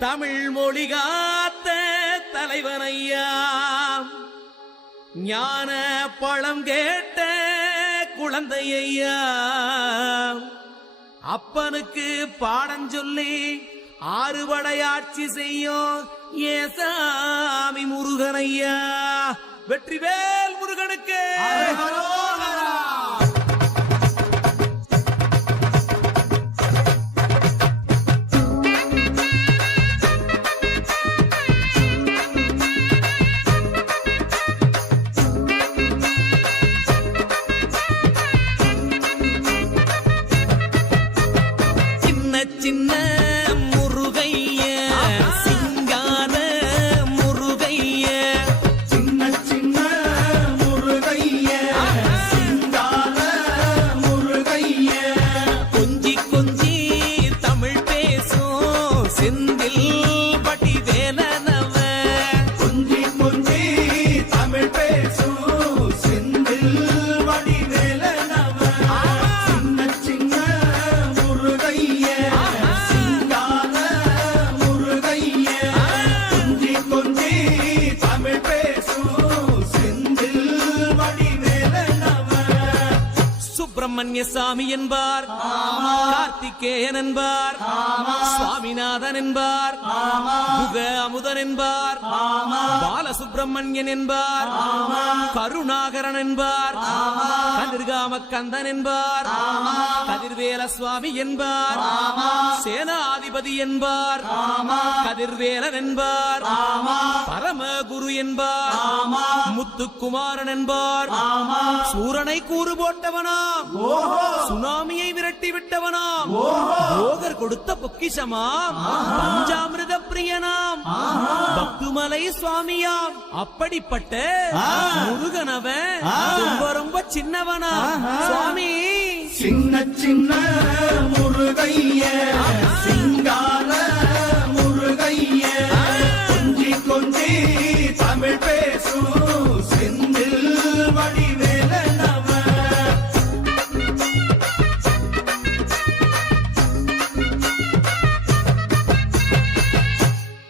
தமிழ் மொழி காத்த தலைவனையா, ஞான பழம் கேட்ட குழந்தையா, அப்பனுக்கு பாடம் சொல்லி ஆறுபடையாட்சி செய்யும் ஏசாமி முருகனையா. வெற்றிவேல் முருகனுக்கு சின்ன முருகைய, சிங்கார முருகைய, சின்ன சின்ன முருகைய, சிங்கார முருகைய, கொஞ்சி கொஞ்சி தமிழ் பேசும் செந்தில் பட்டி வேலனவ, கொஞ்சி கொஞ்சி தமிழ் பேசும் செந்தில் வடிவேலனவ. சின்ன சின்ன முருகைய, சிங்கார முருகைய, கொஞ்சி கொஞ்சி தமிழ் பேசும் செந்தில் வடிவேலனவ. சுப்பிரமணிய சாமி என்பார், கார்த்திகேயன் என்பார், சுவாமிநாதன் என்பார், முக அமுதன் என்பார், பாலசுப்பிரமணியன் என்பார், கருணாகரன் என்பார், கதிர்காம கந்தன் என்பார், கதிர்வேல சுவாமி என்பார், சேனாதிபதி என்பார், கதிர்வேலன் என்பார், பரமகுரு என்பார், முத்துக்குமாரன் என்பார், சூரனை கூறு போட்டவனாம், சுனாமியை விரட்டி விட்டவனாம், போகர் கொடுத்த பொக்கிஷமாம், பஞ்சாமிர்த பிரியனாம், பக்துமலை சுவாமியாம். அப்படிப்பட்ட முருகனவன் ரொம்ப ரொம்ப சின்னவனா சுவாமி. சின்ன சின்ன முருகைய, சிங்கார முருகைய, கொஞ்சி கொஞ்சி தமிழ் பேசும் செந்தில் வடிவேலனவ.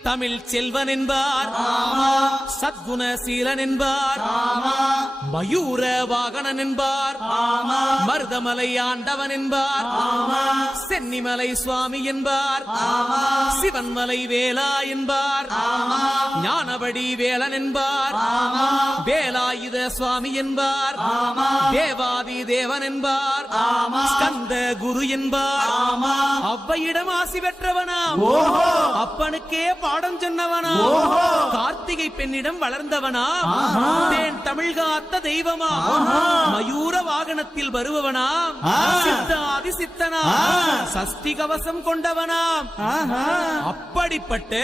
தமிழ் செல்வன் என்பார், சத்குணசீலன் என்பார், மயூர வாகனன் என்பார், மருதமலை ஆண்டவன் என்பார், சென்னிமலை சுவாமி என்பார், சிவன்மலை வேலா என்பார், ஞானபடி வேலன் என்பார், வேலாயுத சுவாமி என்பார், தேவாதி தேவன் என்பார், ஸ்கந்த குரு என்பார், அவ்வையிடம் ஆசி பெற்றவனாம், அப்பனுக்கே பாடம் சொன்னவனா, கார்த்திகை பெண்ணிடம் வளர்ந்தவனா, தேன் தமிழ் காத்த தெய்வமா, மயூர வாகனத்தில் வருபவனாம், சித்தாதி சித்தனா, சஷ்டி கவசம் கொண்டவனாம். அப்படிப்பட்ட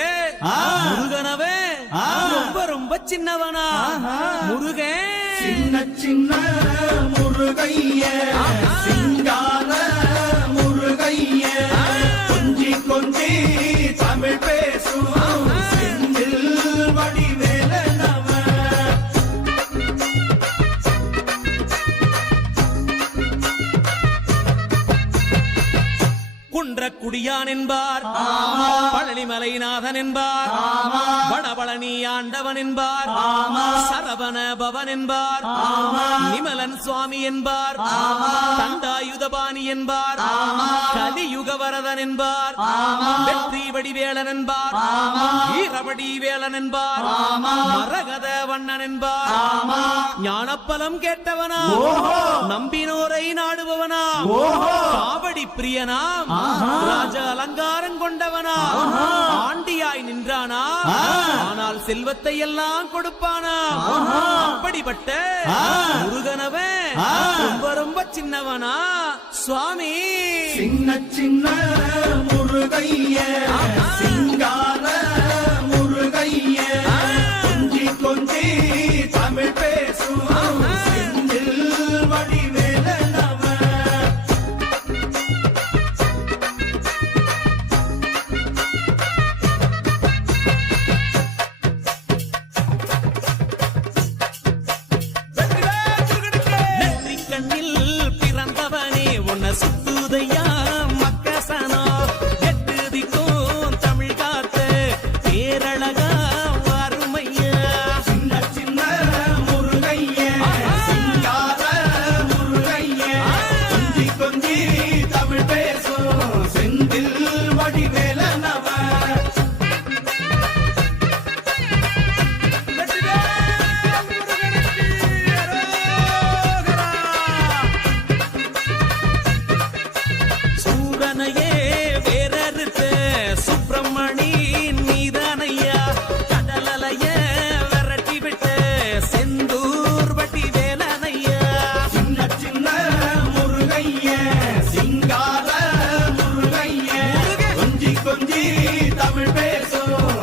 முருகனவே ரொம்ப ரொம்ப சின்னவனா முருகன். சின்ன சின்ன முருகைய, சிங்கார முருகைய, கொஞ்சி கொஞ்சி தமிழ் பேசும் செந்தில் வடிவேலனவ. குன்றக்குடியான் என்பார், பழனிமலைநாதன் என்பார், வடபழனி ஆண்டவன் என்பார், சரவண பவன் என்பார், நிமலன் சுவாமி என்பார், தண்டாயுதபாணி என்பார், கலியுக வரதன் என்பார், வெற்றி வடிவேலன் என்பார், வீரபடி வேலன் என்பார், மரகத வண்ணன் என்பார், ஞானப்பலம் கேட்டவனா, நம்பினோரை நாடுபவனா, காவடி பிரியனாம், ராஜ அலங்காரம் கொண்டவனா, ஆண்டியாய் நின்றானா, ஆனால் செல்வத்தை எல்லாம் கொடுப்பானா. அப்படிப்பட்ட முருகனவன் ரொம்ப ரொம்ப சின்னவனா சுவாமி. சின்ன சின்ன முருகைய, சிங்கார முருகைய, கொஞ்சி கொஞ்சி தமிழ் பேசும் செந்தில் வடிவேலனவ. நெற்றிக் கண்ணில் பிறந்தவனே உன்னை சுத்துதையா மக்கசனா, எட்டு திக்கும் தமிழ் கொஞ்சி கொஞ்சி தமிழ் பேசும்